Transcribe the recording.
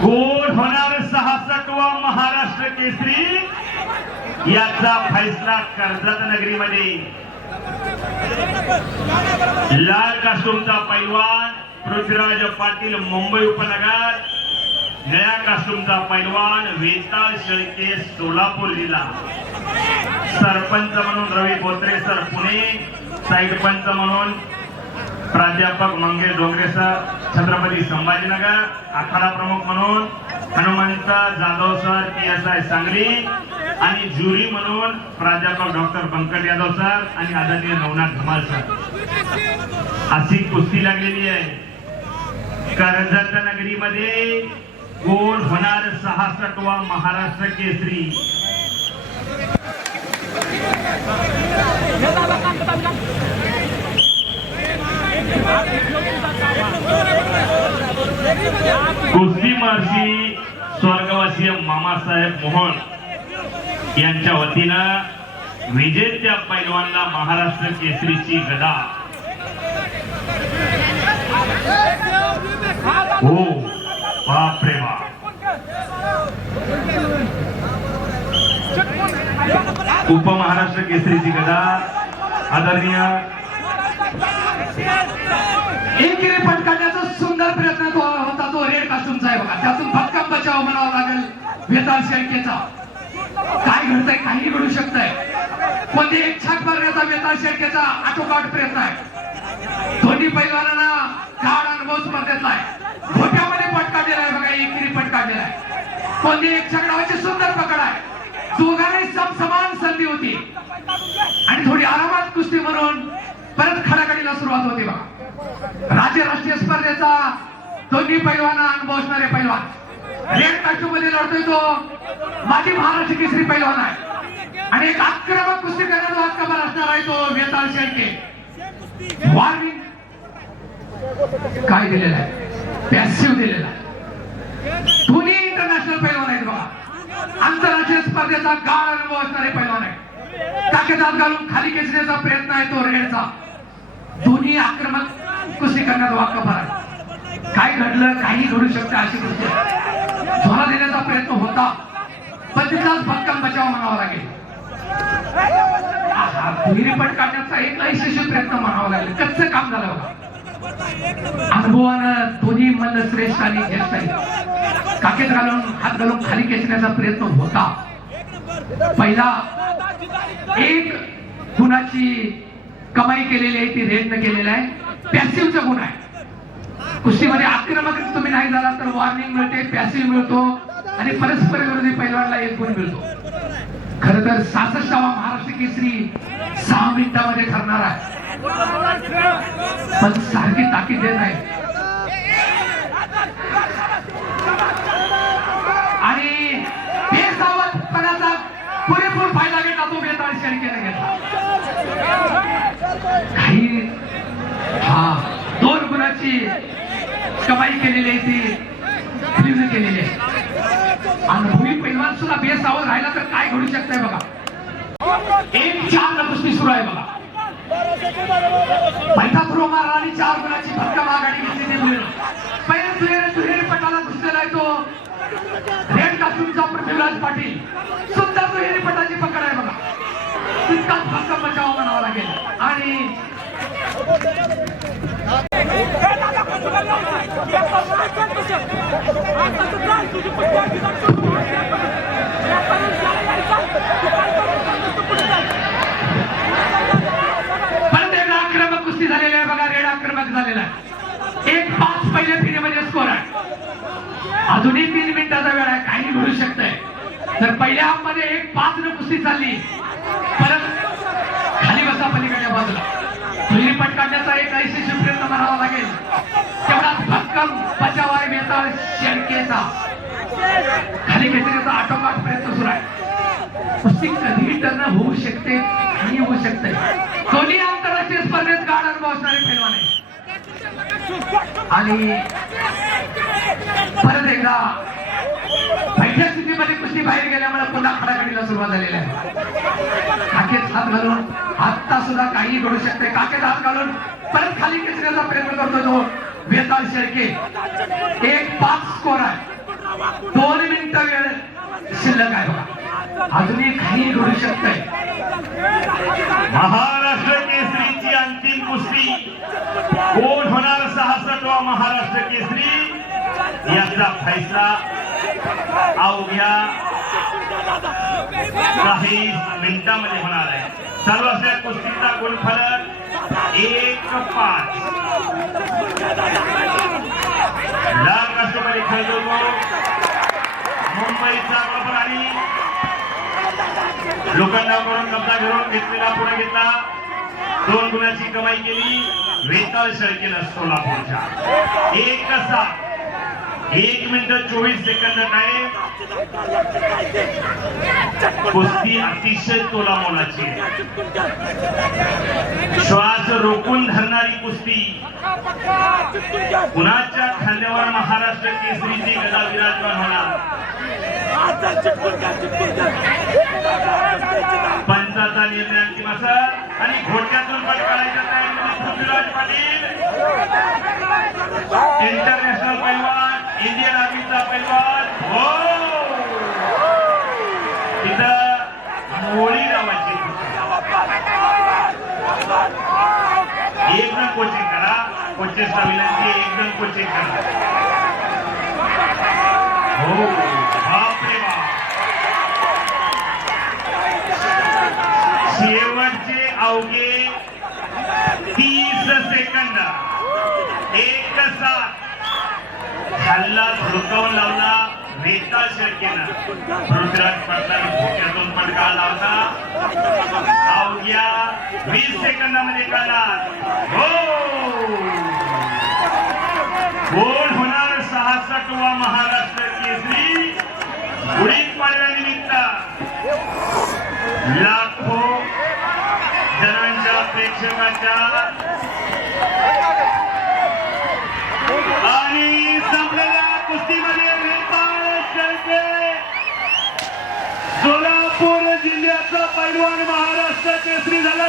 कोण होणार सहासत्व महाराष्ट्र केसरी. याचा फैसला कर्जत नगरीमध्ये. लाल कास्टूमचा पैलवान पृथ्वीराज पाटील मुंबई उपनगर. निळ्या कास्टूमचा पैलवान वेताळ शेळके सोलापूर जिल्हा. सरपंच म्हणून रवी बोत्रे सर पुणे. साईड पंच म्हणून प्राध्यापक मंगे डोंगरे सर छत्रपती संभाजीनगर आखाडा प्रमुख म्हणून Hanumant Jadhav sir P S I Sangli आणि ज्युरी म्हणून प्राध्यापक डॉक्टर पंकज यादव सर आणि आदरणीय नवनाथ धमाल सर. अशी कुस्ती लागलेली आहे. कर्जत नगरीमध्ये कोण होणार सहासष्टवा महाराष्ट्र केसरी? कुस्ती महर्षी स्वर्गवासीय मामासाहेब मोहन यांच्या वतीनं विजेत्या पैलवानला महाराष्ट्र केसरीची गदा. हो बापरे बाप उपमहाराष्ट्र केसरीची गदा. आदरणीय एकेरी पटकाण्याचा सुंदर प्रयत्न तो होता तो आहे बघा. त्यातून भक्कम बचाव म्हणावा लागेल वेदांत शेळकेचा. काय घडतंय काही घडू शकतंय. कोणती एक छाक मारण्याचा वेदांत शेळकेचा आटोकाट प्रयत्न आहे. दोन्ही पैलवानांना गाड अनुभव स्पर्धेतला आहे. घोट्यामध्ये पट काढलेला आहे बघा एकेरी पट काढलेला आहे कोणती एक छाक नावाची सुंदर पकड आहे. दोघांनाही समसमान संधी होती. आणि थोडी आरामात कुस्ती म्हणून परत खडाखडीला सुरुवात होती बघा. राज्य राष्ट्रीय स्पर्धेचा दोन्ही पैलवाना अनुभव असणारे पैलवान. रेड काष्टू मध्ये लढतोय तो. माझी महाराष्ट्र केसरी पैलवान आहे. आणि एक आक्रमक कुस्ती करण्याचा हक्कभर असणार आहे तो वेताळ शेळके. वॉर्निंग काय दिलेलं आहे? पॅसिव्ह दिलेला आहे. दोन्ही इंटरनॅशनल पैलवान आहेत बघा. आंतरराष्ट्रीय स्पर्धेचा गाळ अनुभव असणारे पैलवान आहे ताकदात घालून खाली खेचण्याचा प्रयत्न आहे तो रेडचा. दोन्ही आक्रमक कुस्ती करण्यात वाकफर आहे. काय घडलं काही घडू शकतं अशी गोष्ट. आहे. झोला देण्याचा प्रयत्न होता पण तिथलाच भक्कम बचाव म्हणावा लागेल. आहा, दुहेरीपट काढण्याचा एक यशस्वी प्रयत्न म्हणावा लागेल. कच्च काम झालं बघा. अनुभवानं दोन्ही मल्ल श्रेष्ठ आणि ज्येष्ठ आहे काकेत घालून हात घालून खाली खेचण्याचा प्रयत्न होता. पहिला एक गुणाची कमाई केलेली आहे ती रेडनं केलेला आहे. पॅसिव्हचा गुण आहे. कुस्तीमध्ये आक्रमक तुम्ही नाही झाला तर वॉर्निंग मिळते पॅसिव्ह मिळतो आणि परस्पर विरोधी पैलवानला एक गुण मिळतो. खर तर सासष्टावा महाराष्ट्र केसरी सहा मिनिटामध्ये ठरणार आहे. पण सारखी ताकीद देत नाही. आणि बेसावधपणाचा पुरेपूर फायदा घेतला तो बेताळ शेळकेने केला काही हा दोन गुणाची कमाई केलेली आहे ती. फिल्म केलेली आहे. अनुभवी पैलवान सुद्धा बेसावध राहिला तर काय घडू शकतंय बघा. एक चार न कुस्ती सुरू आहे बघा. पैठापूर्व महाराजांनी चार गुणाची भक्कम आघाडी घेतली ते मिळून. पहिल्या दुहेरी दुहेरी पटाला घुसलेला आहे तो. रेड कास्टूमचा पृथ्वीराज पाटील. सुद्धा दुहेरी पटाची पकड आहे बघा. तितकाच भक्कम बचाव म्हणावा लागेल. आणि आक्रमक कुस्ती झालेली आहे बघा रेड आक्रमक झालेला आहे. एक पाच पहिल्या फेरीमध्ये स्कोर आहे. अजूनही तीन मिनिटाचा वेळ आहे काही घडू शकतंय. तर पहिल्या हाफ एक पाच न कुस्ती चालली. परत खाली बसा पलीकडच्या बाजूला. पहिली पटकाण्याचा एक यशस्वी प्रयत्न करावा लागेल. तेवढाच बचावाय बचाव आहे शेळकेचा खाली घेतल्याचा आटोकाट प्रयत्न सुरू आहे. कुस्ती कधीही टर्न होऊ शकते आणि होऊ शकते. दोन्ही आंतरराष्ट्रीय स्पर्धेत गाड अनुभव असणारे पैलवान आहे आणि परत एकदा बैठ्या स्थितीमध्ये कुस्ती बाहेर गेल्यामुळे पुन्हा खडाखडीला सुरुवात झालेली आहे. काखेत हात घालून आत्ता सुद्धा काही घडू शकते. काखेत हात घालून परत खाली खेचण्याचा प्रयत्न करतो तो. वेताळ शेळके. एक पाच स्कोर आहे. दोन मिनिट वेळ शिल्लक आहे बघा. अजूनही काही घडू शकतंय. महाराष्ट्र केसरीची अंतिम कुस्ती. कोण होणार सहासष्टवा महाराष्ट्र केसरी? याचा फैसला अवघ्या काही मिनिटांमध्ये होणार आहे. सर्व कुस्तीचा गुणफलक एक पाच. खेळतो मुंबईचा बरोबर आणि करून कब्जा घेऊन घेतलेला पुढे घेतला. दोन गुणाची कमाई केली. वेताळ शेळकेनं सोलापूरच्या. एक कसा एक मिनिट चोवीस सेकंद टाइम कुस्ती अतिशय तोला मोलाची आहे. श्वास रोखून धरणारी कुस्ती. कुणाच्या खांद्यावर महाराष्ट्र केसरीची गदा विराजमान होणार? पंचाचा निर्णय अंतिम असा. आणि घोट्यातून पण तयारीमध्ये पृथ्वीराज पाटील. इंटरनॅशनल पैलवान. इंडियन आर्मीचा पैलवान हो! तिथं मोळी नावाची एक जण कोचिंग करा. कोचेसला विनंती एकदम एक जण कोचिंग करा. हो बापरे बाप. शेवटचे अवघे तीस सेकंद. एक सात. खाल्ला धुडकावून लावला नेता शेळकेनं पृथ्वीराज पाटलाने भोक्यातून पडका लावला. अवघ्या वीस सेकंदामध्ये करणार हो! कोण होणार सहासष्ट वा महाराष्ट्र केसरी? गुढी पाडव्यानिमित्त. लाखो जणांच्या प्रेक्षकाच्या. आणि संपलेल्या कुस्तीमध्ये वेताळ शेळके सोलापूर जिल्ह्याचा पैलवान महाराष्ट्र केसरी झाला